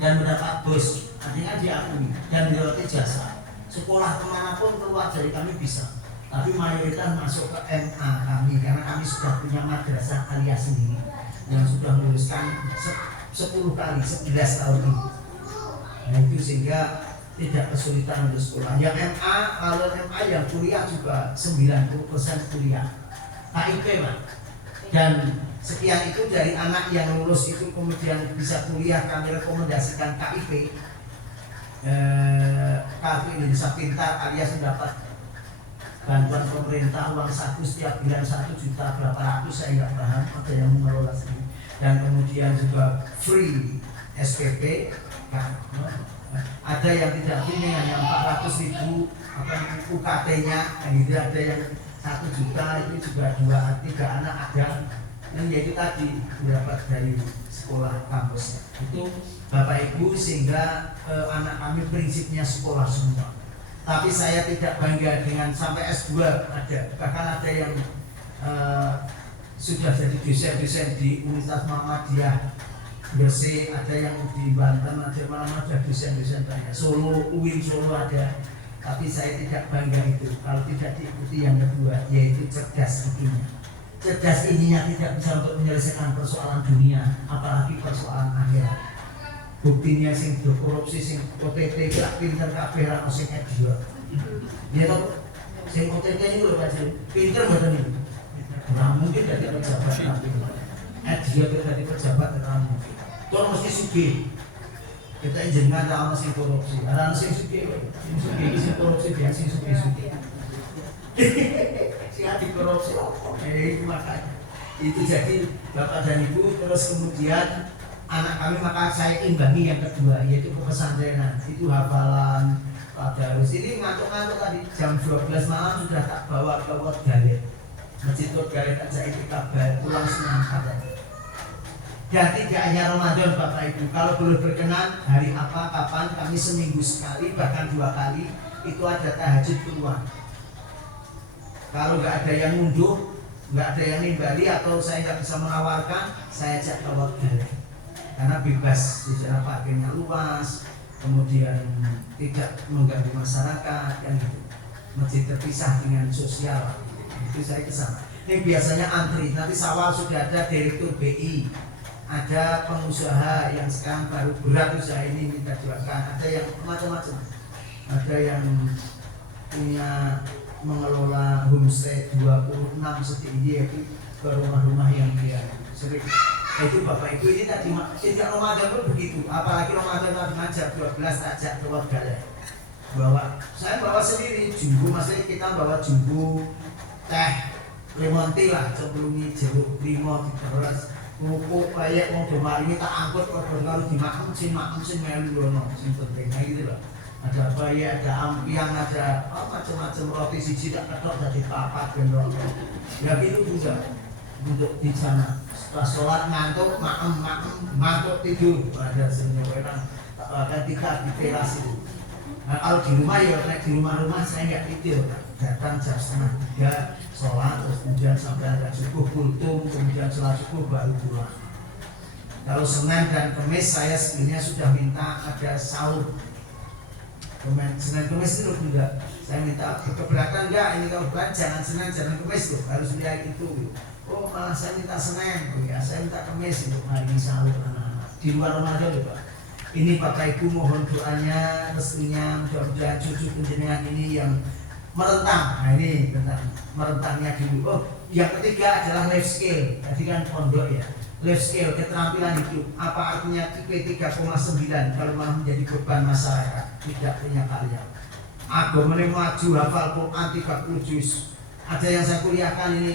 dan mendapat bus, artinya diakui dan dilewati jasa. Sekolah kemanapun keluar dari kami bisa, tapi mayoritas masuk ke MA kami karena kami sudah punya madrasah aliyah sendiri yang sudah meluluskan 10 kali 11 tahun ini. Nah itu sehingga tidak kesulitan untuk sekolah. Yang MA, kalau MA yang kuliah juga 90% kuliah KIP Pak. Dan sekian itu dari anak yang lulus itu kemudian bisa kuliah, kami rekomendasikan KIP, Kartu Indonesia Pintar alias mendapat bantuan pemerintah uang saku setiap bulan 1 juta berapa ratus, saya nggak paham, ada yang mengelola sendiri. Dan kemudian juga free SPP kan. Ada yang tidak free hanya 400.000 UKT-nya, gitu. Ada yang 1 juta, itu juga 3 anak ada. Dan yaitu tadi dapat dari sekolah kampusnya. Itu Bapak Ibu, sehingga anak kami prinsipnya sekolah semua. Tapi saya tidak bangga dengan sampai S2 ada, bahkan ada yang sudah jadi dosen-dosen di Universitas Muhammadiyah Gresik, ada yang di Banten, ada mana-mana ada dosen-dosen banyak. Solo, UIN Solo ada. Tapi saya tidak bangga itu kalau tidak diikuti yang kedua, yaitu cerdas ikinya. Cerdas ininya tidak bisa untuk menyelesaikan persoalan dunia, apalagi persoalan akhirat. Buktinya sing do korupsi, sing OTT gak pinter kabeh ra sing ediyor. Ya toh, sing OTT itu lho Pak, pinter mboten niku. Ora mungkin dadi pejabat. Ediyor dadi pejabat ora mungkin. Tur mesti sugih. Kita jenengan ra ono sing korupsi. Ora ono sing sugih kok. Sing sugih iki sing korupsi biasa sing sugih-sugih. Sing ati korupsi. Itu makanya. Itu jadi Bapak dan Ibu, terus kemudian anak kami maka saya imbangi yang kedua, yaitu pesantrenan. Itu hafalan tadarus. Ini ngantuk-ngantuk tadi jam 12 malam sudah tak bawa ke Wot Galet. Masjid Wot Galet aja itu kabar pulang semangat. Dan tidak hanya Ramadan Bapak Ibu, kalau boleh berkenan hari apa kapan kami seminggu sekali bahkan 2 kali itu ada tahajud keluar. Kalau nggak ada yang ngunduh, nggak ada yang nimbali atau saya nggak bisa menawarkan, saya ajak ke Wot Galet. Karena bebas, di sana parkirnya luas, kemudian tidak mengganggu masyarakat, yang gitu. Masjid terpisah dengan sosial, itu saya kesana. Ini biasanya antri, nanti Sawal sudah ada direktur BI, ada pengusaha yang sekarang baru berat usaha ini minta doakan, ada yang macam-macam, ada yang punya mengelola homestay 26 setinggi yaitu ke rumah-rumah yang dia sering. Itu Bapak Ibu ini tadi tidak Ramadan pun begitu, apalagi Ramadan tadi ngajar 12 ajak ke Wot Galet. Saya bawa sendiri jumbo, maksudnya kita bawa jumbo teh lemon tea lah, sebelumnya jeruk limau diperas kerupuk kayak mau domar ini tak angkut kalau dimakan sih melu lono sing penting gitu loh. Ada bayi, ada ampiang, ada macam-macam roti siji tak ketok dari papat dan roti. Ya gitu juga untuk di sana. Setelah sholat ngantuk, ngantuk tidur. Ada semuanya orang ketika di teras itu. Nah, kalau di rumah ya, di rumah-rumah saya nggak tidur. Datang jam 2:30 sholat, terus kemudian sampai ada subuh kultum, kemudian sholat subuh baru pulang. Kalau Senin dan Kamis saya sebenarnya sudah minta ada sahur. Senin Kamis itu juga saya minta keberatan enggak ini kalau berat jangan Senin jangan Kamis tuh harus lihat itu Oh malah saya minta Senin, oh ya saya minta Kamis untuk hari sahur anak-anak di luar Ramadan ya Pak. Ini Bapak Ibu mohon doanya, restunya, mudah-mudahan cucu penjenengan ini yang merentang. Nah ini tentang merentangnya dulu. Oh yang ketiga adalah life skill. Tadi kan pondok ya. Life skill, keterampilan hidup. Apa artinya IP 3,9 kalau malah menjadi beban masyarakat, tidak punya karya. Agama ini maju, hafal Quran 30 juz. Ada yang saya kuliahkan ini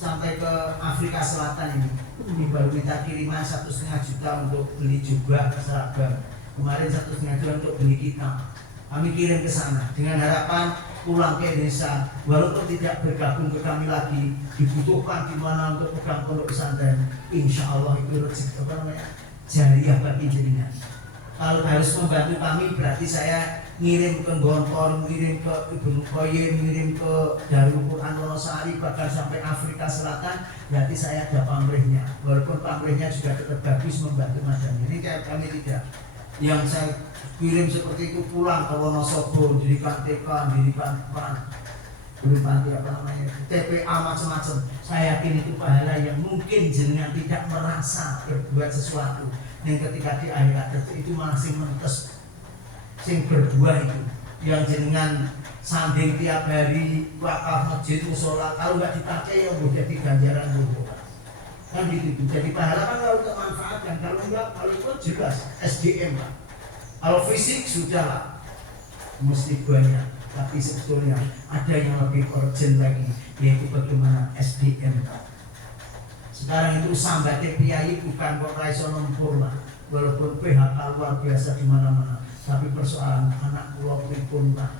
sampai ke Afrika Selatan ini. Ini baru minta kiriman 1,5 juta untuk beli jubah seragam. Kemarin 1,5 juta untuk beli kitab. Kami kirim ke sana dengan harapan pulang ke Indonesia, walaupun tidak bergabung ke kami lagi, dibutuhkan di mana untuk pegang pondok pesantren. Insya Allah itu rezeki apa namanya jariah bagi jenengan. Kalau harus membantu kami berarti saya ngirim ke Gontor, ngirim ke Ibnu Qayyim, ngirim ke Darul Quran Wonosari, bahkan sampai Afrika Selatan, berarti saya ada pamrihnya. Walaupun pamrihnya juga tetap bagus membantu madamnya. Ini kayak kami tidak. Yang saya kirim seperti itu pulang ke Wonosobo, dirikan TK, dirikan panti apa namanya, TPA macam-macam. Saya yakin itu pahala yang mungkin jenengan tidak merasa berbuat sesuatu. Yang ketika di akhirat itu malah sing mentes, sing berbuah itu. Yang jenengan sanding tiap hari wakaf masjid musola, kalau nggak dipakai ya udah jadi ganjaran dulu. Kan gitu. Jadi pahala kan kalau untuk manfaatkan, kalau enggak, kalau itu jelas SDM Pak. Kalau fisik sudah lah, mesti banyak. Tapi sebetulnya ada yang lebih urgent lagi, yaitu bagaimana SDM Pak. Sekarang itu sambatnya priayi bukan kok raiso nempur lah, walaupun PHK luar biasa di mana-mana. Tapi persoalan anak pulau pripun Pak.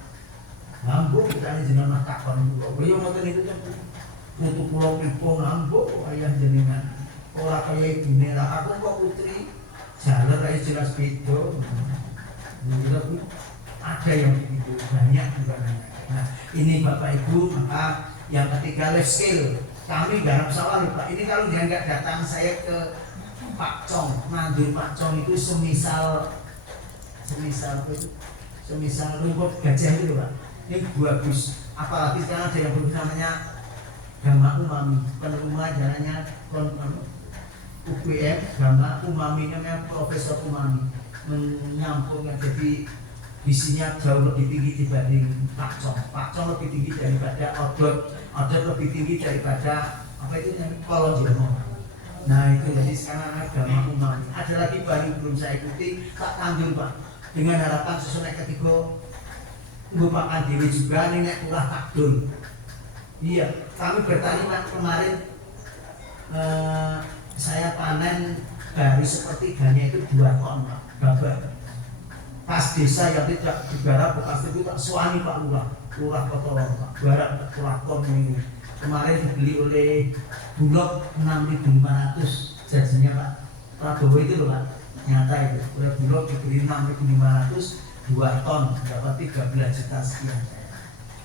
Lampu kita ini jenengan takon pulau. Beliau ngoten itu kan. Untuk pulau pripun lampu ayah jenengan. Ora kaya ibune lah. Aku kok putri jalan aja jelas beda. Ada yang begitu banyak juga banyak. Nah ini Bapak Ibu, maka yang ketiga life skill. Kami garap sawah Pak. Ini kalau dia nggak datang saya ke Pak Cong, nandur Pak Cong itu semisal apa itu? Semisal rumput gajah itu Pak. Ini bagus. Apalagi sekarang ada yang berbeda namanya Gama Umami. Penerima jalannya UPM Gama Umami, namanya Profesor Umami. Menyampung yang jadi visinya jauh lebih tinggi dibanding Pak Cong. Pak Cong lebih tinggi daripada Odot lebih tinggi daripada apa itu yang Kolon Jono. Nah itu jadi sekarang agama umami. Ada lagi baru belum saya ikuti tak tanggul Pak. Dengan harapan sesuai ketiga merupakan diri juga nenek ulah takdul. Iya, kami bertani kemarin saya panen baru sepertiganya itu 2 ton Pak. Babat. Pas desa yang tidak digarap bekas itu tak suami Pak Lurah Kotolong Pak. Garap traktor ini. Kemarin dibeli oleh Bulog 6.500 jajannya Pak Prabowo itu loh Pak. Nyata itu. Oleh Bulog dibeli 6.500 2 ton dapat 13 juta sekian.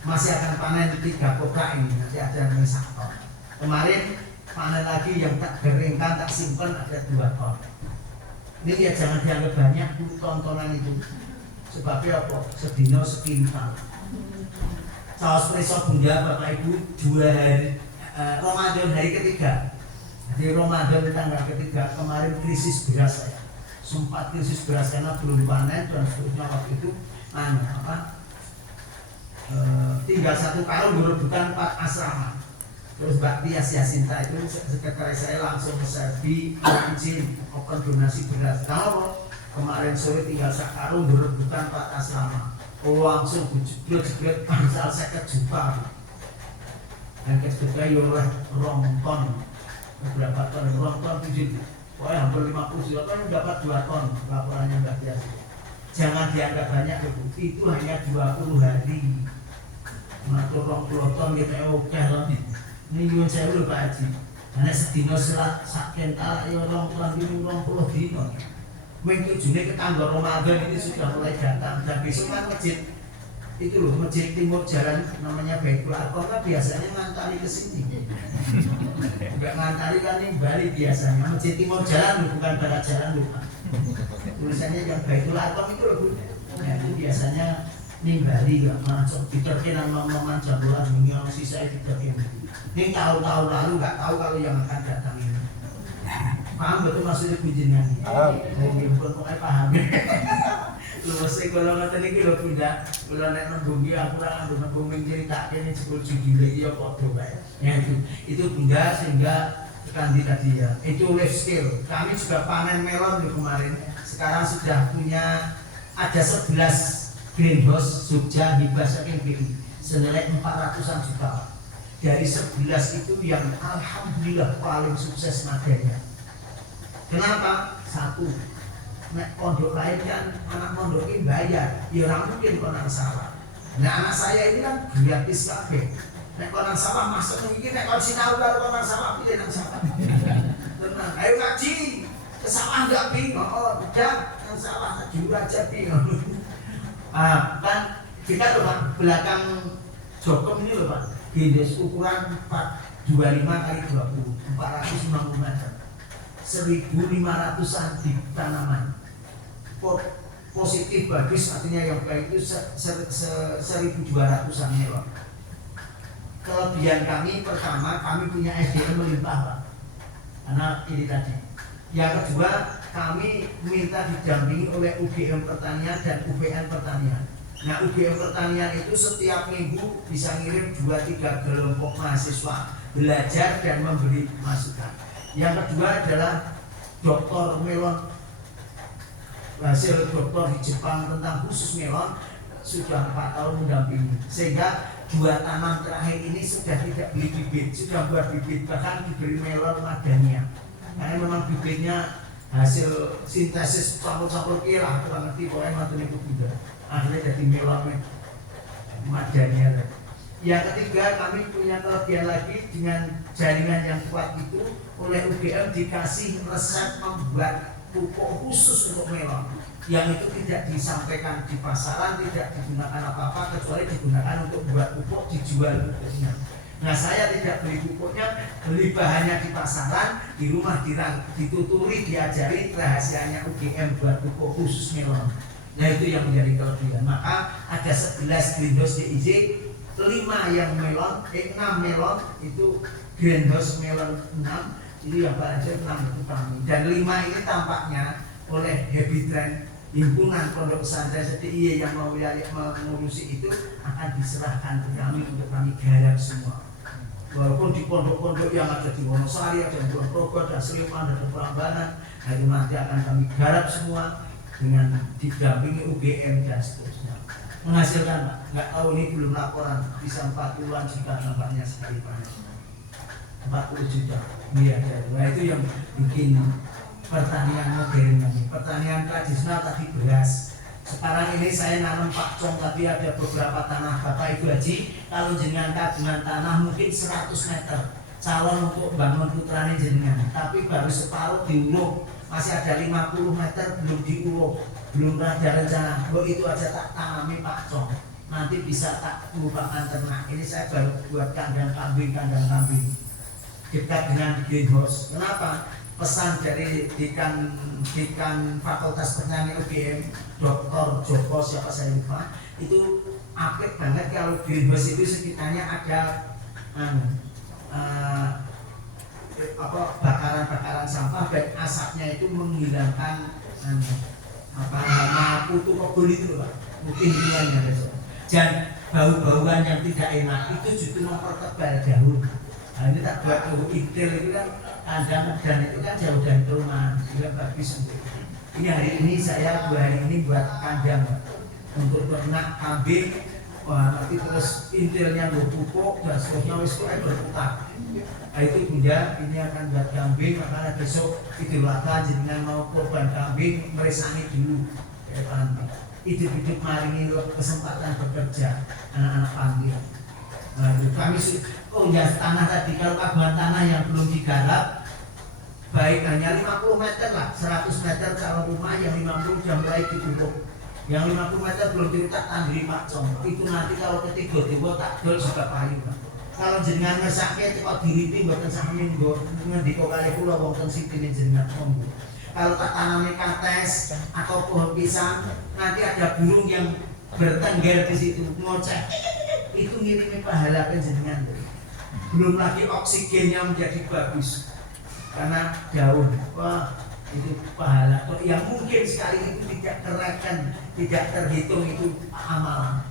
Masih akan panen 3 kotak ini, nanti ada yang 1 ton. Kemarin panen lagi yang tak keringkan, tak simpan ada 2 ton. Ini dia jangan dianggap banyak tontonan itu. Sebabnya apa? Sedino sekintal. Saus preso bunda Bapak Ibu 2 hari Ramadan hari ketiga. Di Ramadan tanggal ketiga kemarin krisis beras saya. Sempat krisis beras karena belum panen dan seterusnya waktu itu tinggal 1 karung berebutan 4 asrama. Terus Mbak Tias Yasinta itu sekretaris saya langsung ke Serbi izin open donasi beras. Kalau kemarin sore tinggal 1 karung berebutan 4 asrama. Langsung jebret bangsal 50 juta. Dan kedua oleh Rongton beberapa ton, Rongton 7. Pokoknya hampir 50 juta kan dapat 2 ton laporannya Mbak Tias. Jangan dianggap banyak itu hanya 20 hari. Matur 20 ton kita oke lah. Ini nyuwun sewu lho Pak Haji. Karena sedina selat sak kental ya 20 dino. Ming tujune ke tanggal Ramadan ini sudah mulai datang dan besok kan masjid itu loh, masjid timur jalan namanya Baitul Arqam kan biasanya ngantari ke sini. Enggak ngantari kan ini Bali biasanya. Masjid timur jalan loh, bukan barat jalan loh Pak. Tulisannya yang Baitul Arqam itu loh. Nah, itu biasanya nimbali ya masuk diterke nang ngomongan jagoan ini orang sisa diterke ini tahun-tahun lalu nggak tahu kalau yang akan datang ini paham betul maksudnya kunjungan ini mungkin pokoknya paham terus kalau ngerti ini kalau pindah kalau naik nembung aku orang nembung menceritakan ini sebelum judul lagi ya kok coba ya itu pindah sehingga tadi ya itu life skill kami juga panen melon di kemarin sekarang sudah punya ada 11 greenhouse Jogja hibah saking BI senilai 400-an juta dari 11 itu yang alhamdulillah paling sukses nadanya kenapa? Satu nek pondok lain kan anak pondok ini bayar ya orang mungkin konang sawah nah anak saya ini kan gratis kabeh nek konang sawah masuk mungkin nek kon sinau karo konang sawah pilih nang sawah tenang ayo ngaji ke sawah enggak bingung oh udah nang sawah jujur aja bingung kan kita loh Pak belakang Jokom ini loh Pak Gindes ukuran 425 kali 20 450 meter 1.500an di tanaman positif bagus artinya yang baik itu 1.200an melon kelebihan kami pertama kami punya SDM melimpah Pak karena ini tadi yang kedua kami minta didampingi oleh UGM Pertanian dan UPN Pertanian nah UGM Pertanian itu setiap minggu bisa ngirim 2-3 kelompok mahasiswa belajar dan memberi masukan yang kedua adalah doktor melon hasil doktor di Jepang tentang khusus melon sudah 4 tahun mendampingi sehingga 2 tanam terakhir ini sudah tidak beli bibit sudah buat bibit bahkan diberi melon macadamia karena memang bibitnya hasil sintesis campur-campur kira kurang ngerti pokoknya materi itu juga akhirnya jadi melon macadamia yang ketiga kami punya kelebihan lagi dengan jaringan yang kuat itu oleh UGM dikasih resep membuat pupuk khusus untuk melon yang itu tidak disampaikan di pasaran tidak digunakan apa-apa kecuali digunakan untuk buat pupuk dijual pupuknya nah saya tidak beli pupuknya beli bahannya di pasaran di rumah dituturi diajari rahasianya UGM buat pupuk khusus melon nah itu yang menjadi kelebihan maka ada 11 greenhouse DIJ 5 yang melon 6 melon itu greenhouse melon 6 itu yang belajar 6 itu kami dan 5 ini tampaknya oleh Happy Trend himpunan pondok pesantren SDIY yang mengurusi itu akan diserahkan ke kami untuk kami garap semua walaupun di pondok-pondok yang ada di Wonosari ada di Progo ada Sleman ada Prambanan itu nanti akan kami garap semua dengan didampingi UGM dan seterusnya menghasilkan Pak nggak tahu ini belum laporan bisa 40-an juta nampaknya sekali panen 40 juta iya nah itu yang bikin pertanian modern ini pertanian tradisional tadi beras sekarang ini saya nanam pakcong tapi ada beberapa tanah Bapak Ibu Haji kalau jenengan kagungan tanah mungkin 100 meter calon untuk bangun putrane jenengan tapi baru separuh diuluk masih ada 50 meter belum diuluk belum ada rencana itu aja tak tanami pakcong nanti bisa tak merupakan ternak ini saya baru buat kandang kambing dekat dengan greenhouse. Kenapa? Pesan dari dekan Fakultas Pertanian UGM, Dr. Joko siapa saya lupa, itu apik banget kalau greenhouse itu sekitarnya ada bakaran sampah dan asapnya itu menghilangkan hama kutu kobul itu Pak. Mungkin hilangnya besok. Dan bau-bauan yang tidak enak itu justru mempertebal daun. Nah, ini tak buat tubuh intil itu kan kandang dan itu kan jauh dari rumah juga bagus untuk ini hari ini saya 2 hari ini buat kandang untuk ternak kambing nanti terus intilnya gue pupuk dan seterusnya wis kok berputar nah itu bunda ini akan buat kambing makanya besok Idul Adha jenengan mau korban kambing meresani dulu kayak panti hidup-hidup maringi kesempatan bekerja anak-anak panti. Nah, kami ya tanah tadi kalau kagungan tanah yang belum digarap baik hanya 50 meter lah 100 meter kalau rumah yang 50 sudah mulai ditutup yang 50 meter belum dirutak tandiri pakcong itu nanti kalau ketiga tiba tak dol juga payu kalau jenengan ngesake kok diripi mboten sak minggu ngendika kali kula wonten sipine jenengan ombo Kalau tak tanami kates atau pohon pisang, nanti ada burung yang bertengger di situ, ngoceh. Itu ngirimi pahala panjenengan. Belum lagi oksigennya menjadi bagus karena daun. Wah, itu pahala yang mungkin sekali itu tidak terrekan, tidak terhitung itu amalan.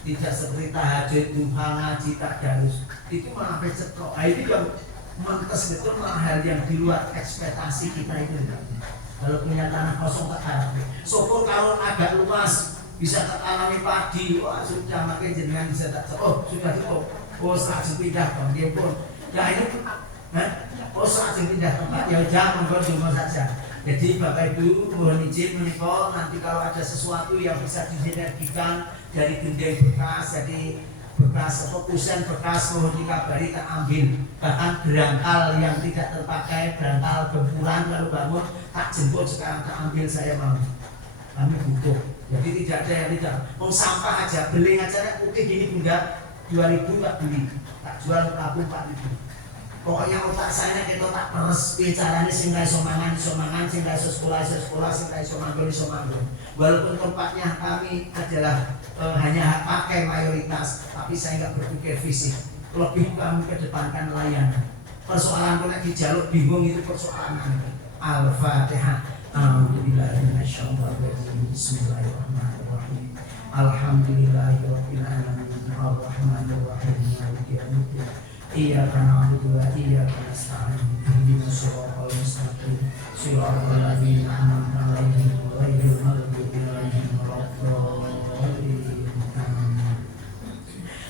Tidak seperti tahajud, duha, ngaji, tadarus. Itu malah becekok. Itu yang mentes betul malah hal yang di luar ekspektasi kita itu. Kalau punya tanah kosong tak harap. Syukur kalau agak luas bisa tertanami padi. Wah sudah makin jenengan bisa tak. Oh sudah cukup. Oh saat pindah bang dia pun. Ya ini. Oh saat pindah tempat. Ya jangan cuma saja. Jadi Bapak Ibu mohon izin menikah. Nanti kalau ada sesuatu yang bisa disinergikan dari gendeng bekas, jadi bekas fokusan bekas mohon dikabari tak ambil. Bahkan berangkal yang tidak terpakai, berangkal gempuran lalu bangun tak jemput sekarang tak ambil, saya mau. Kami butuh. Jadi tidak ada yang tidak. Mau sampah aja, beli aja putih gini bunda 2.000 tak beli, tak jual kabung 4.000. Pokoknya otak saya kita tak peres bicaranya sing iso mangan, sing iso sekolah, sing iso manggon. Walaupun tempatnya kami adalah hanya pakai mayoritas, tapi saya nggak berpikir fisik. Lebih kami kedepankan layanan. Persoalan kena dijaluk bingung itu persoalan. Al-Fatihah. Bismillahirrahmanirrahim. Alhamdulillahirabbil alamin. Arrahmanirrahim. Maliki yaumiddin. Iyyaka na'budu wa iyyaka nasta'in. Ihdinas siratal mustaqim. Shiratal ladzina an'amta 'alaihim ghairil maghdubi 'alaihim waladdallin.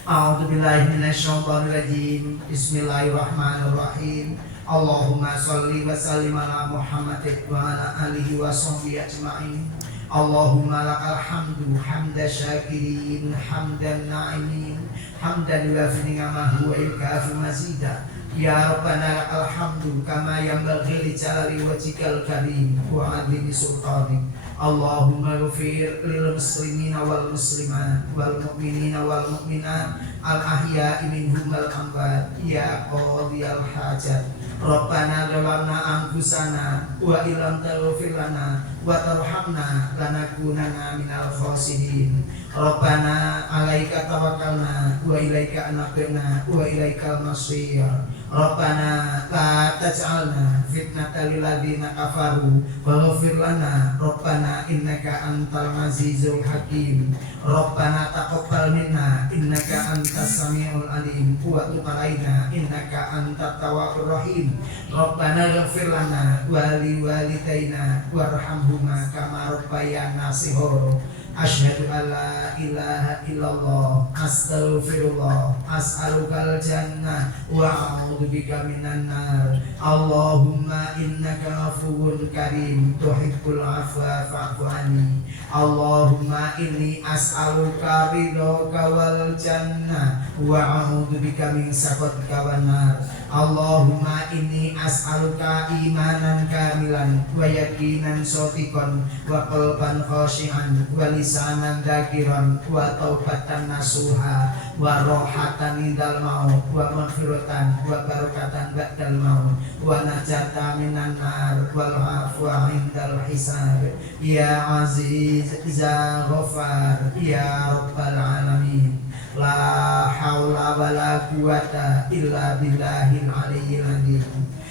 A'udzu billahi minasyaitonir rajim. Bismillahirrahmanirrahim. Allahumma shalli wa sallim ala Muhammad wa ala alihi wa sahbihi ajma'in. Allahumma lakal hamdu hamda syakirin hamdan na'imin hamdan yuafi ni'amahu wa yukafi mazida. Ya Rabbana lakal hamdu kama yanbaghi li jalali wajhikal karim wa 'azimi sultanik. Allahumma ghfir lil muslimina wal muslimat wal mu'minina wal mu'minat al ahya'i minhum wal amwat ya qadiyal hajat. Rabbana zalamna anfusana wa illam taghfir lana wa tarhamna lanakunanna minal khasirin. Rabbana 'alaika tawakkalna wa ilaika anabna wa ilaikal masir. Rabbana la taj'alna fitnatan lil ladzina kafaru waghfir lana Rabbana innaka antal azizul hakim. Rabbana taqabbal minna innaka antas samiul alim wa tub 'alaina innaka antat tawwabur rahim. Rabbana ighfir lana wa li walidayna warhamhuma kama rabbayana shighara. Asyhadu an la ilaha illallah astaghfirullah as'alukal jannah wa a'udzubika minan nar. Allahumma innaka afuwun karim tuhibbul afwa fa'fu anni. Allahumma inni as'aluka ridhaka wal jannah wa a'udzubika min sakhatika wan nar. Allahumma inni as'aluka imanan kamilan wa yaqinan shadiqan wa qalban khashi'an wa lisanan dzakiran wa taubatan nasuha wa rohatan indal maut wa maghfiratan wa barakatan ba'dal maut wa najatan minan nar wal afwa indal hisab. Ya aziz za ghafar ya rabbal alamin. La haula wala quwata illa billahil aliyyil azim.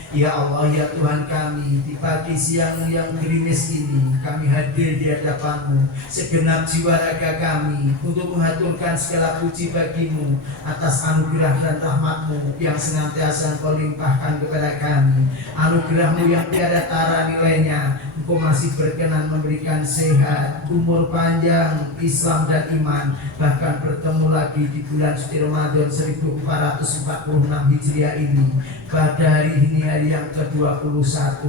Ya Allah, ya Tuhan kami, di pagi siang yang gerimis ini kami hadir di hadapan-Mu segenap jiwa raga kami untuk mengaturkan segala puji bagi-Mu atas anugerah dan rahmat-Mu yang senantiasa Engkau limpahkan kepada kami. Anugerah-Mu yang tiada tara nilainya. Engkau masih berkenan memberikan sehat, umur panjang, Islam dan iman, bahkan bertemu lagi di bulan suci Ramadan 1446 Hijriah ini pada hari ini, hari yang ke-21.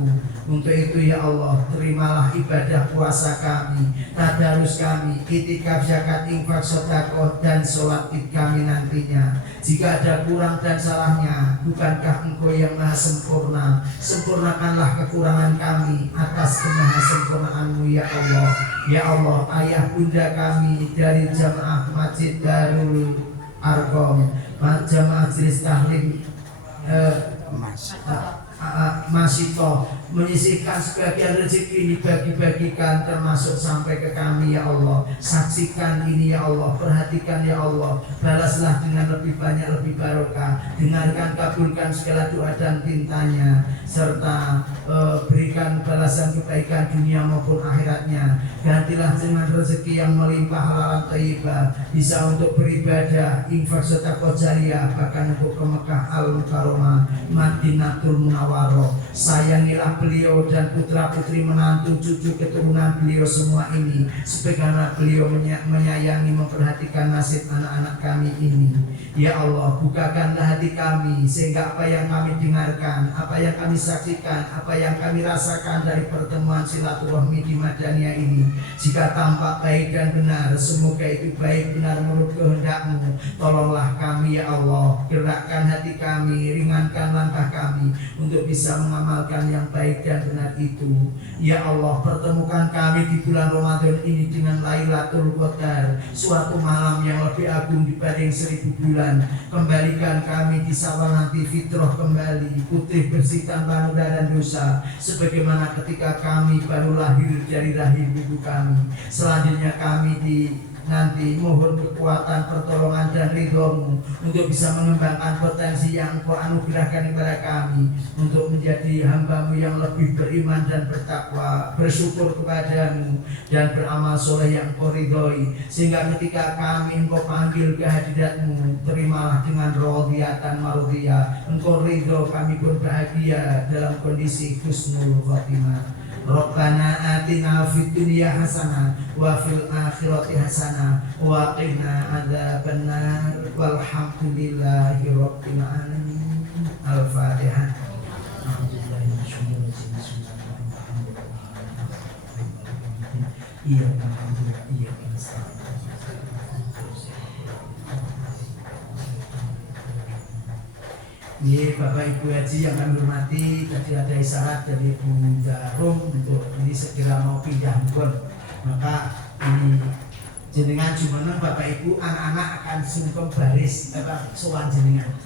Untuk itu ya Allah, terimalah ibadah puasa kami, tadarus kami, itikaf, zakat, infak, sedekah dan sholat id kami nantinya. Jika ada kurang dan salahnya, bukankah Engkau yang maha sempurna? Sempurnakanlah kekurangan kami atas kemahasempurnaan-Mu ya Allah. Ya Allah, ayah bunda kami dari jamaah Masjid Darul Arqam, jamaah Majelis Tahlim Masito menyisihkan sebagian rezeki ini bagi-bagikan termasuk sampai ke kami ya Allah. Saksikan ini ya Allah, perhatikan ya Allah, balaslah dengan lebih banyak, lebih barokah. Dengarkan, kabulkan segala doa dan tintanya, serta berikan balasan kebaikan dunia maupun akhiratnya. Gantilah dengan rezeki yang melimpah halalan thayyibah, bisa untuk beribadah, infak, sedekah jariyah, bahkan untuk ke Mekah Al-Mukarramah, Madinatul Munawwarah. Sayangilah beliau dan putra-putri, menantu, cucu, keturunan beliau semua ini, sebagaimana beliau menyayangi, memperhatikan nasib anak-anak kami ini. Ya Allah, bukakanlah hati kami sehingga apa yang kami dengarkan, apa yang kami saksikan, apa yang kami rasakan dari pertemuan silaturahmi di Madaniyah ini, jika tampak baik dan benar, semoga itu baik benar menurut kehendak-Mu. Tolonglah kami ya Allah, gerakkan hati kami, ringankan langkah kami untuk bisa mengamalkan yang baik dan benar itu. Ya Allah, pertemukan kami di bulan Ramadan ini dengan Lailatul Qadar, suatu malam yang lebih agung dibanding 1000 bulan. Kembalikan kami di sawal nanti fitrah kembali, putih bersih tanpa noda dan dosa, sebagaimana ketika kami baru lahir dari rahim ibu kami. Selanjutnya kami nanti mohon kekuatan, pertolongan dan ridho-Mu untuk bisa mengembangkan potensi yang Engkau anugerahkan kepada kami, untuk menjadi hamba-Mu yang lebih beriman dan bertakwa, bersyukur kepada-Mu dan beramal soleh yang Engkau ridhoi, sehingga ketika kami Engkau panggil ke hadirat-Mu, terimalah dengan radhiyatan mardhiyah. Engkau ridho, kami pun bahagia dalam kondisi husnul khotimah. Rabbana atina fid dunya hasanah wa fil akhirati hasanah wa qina adzabannar walhamdulillahi rabbil alamin. Al-Fatihah. Ini Bapak Ibu Haji yang kami hormati, tadi ada isyarat dari Bu Jarum untuk ini segera mau pindah pun, maka ini jenengan jumeneng Bapak Ibu, anak-anak akan sungkem baris sowan jenengan.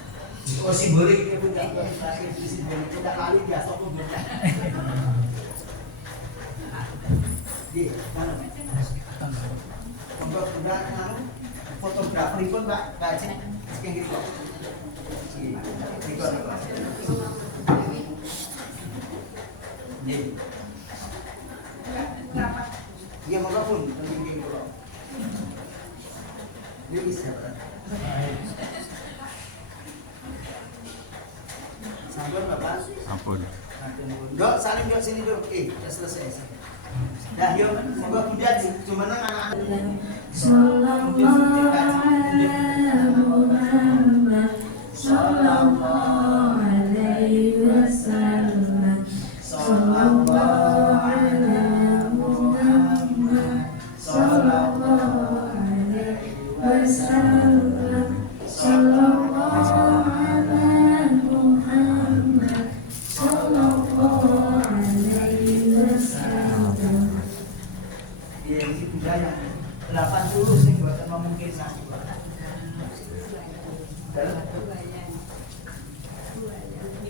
Oh simbolik ya Bu, simbolik kita kali biasa pun beda. Di mana? Untuk udah fotografer pun Mbak Haji kayak gitu. Iya mau pun penting dulu. Dia bisa. Sabar Bapak. Ampun. Dok, saling dok sini dok. Sudah selesai. Dah yuk, semoga budak cuma anak-anak. Sallallahu alaihi wasallam. Sallallahu ala Muhammad. Sallallahu alaihi wasallam. Sallallahu ala Muhammad. Sallallahu alaihi wasallam. Ya, ini budaya 80 sing buatan memungkinkan.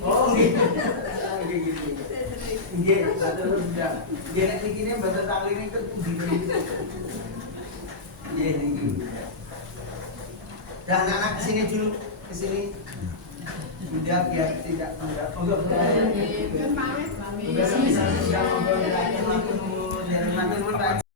Oh, gitu. Iya, betul sudah. Dia nanti gini betul tali ini kan gitu. Iya, ini. Dan anak kesini dulu, kesini. Sudah biar tidak enggak. Oh, enggak. Udah bisa ngobrol lagi, makin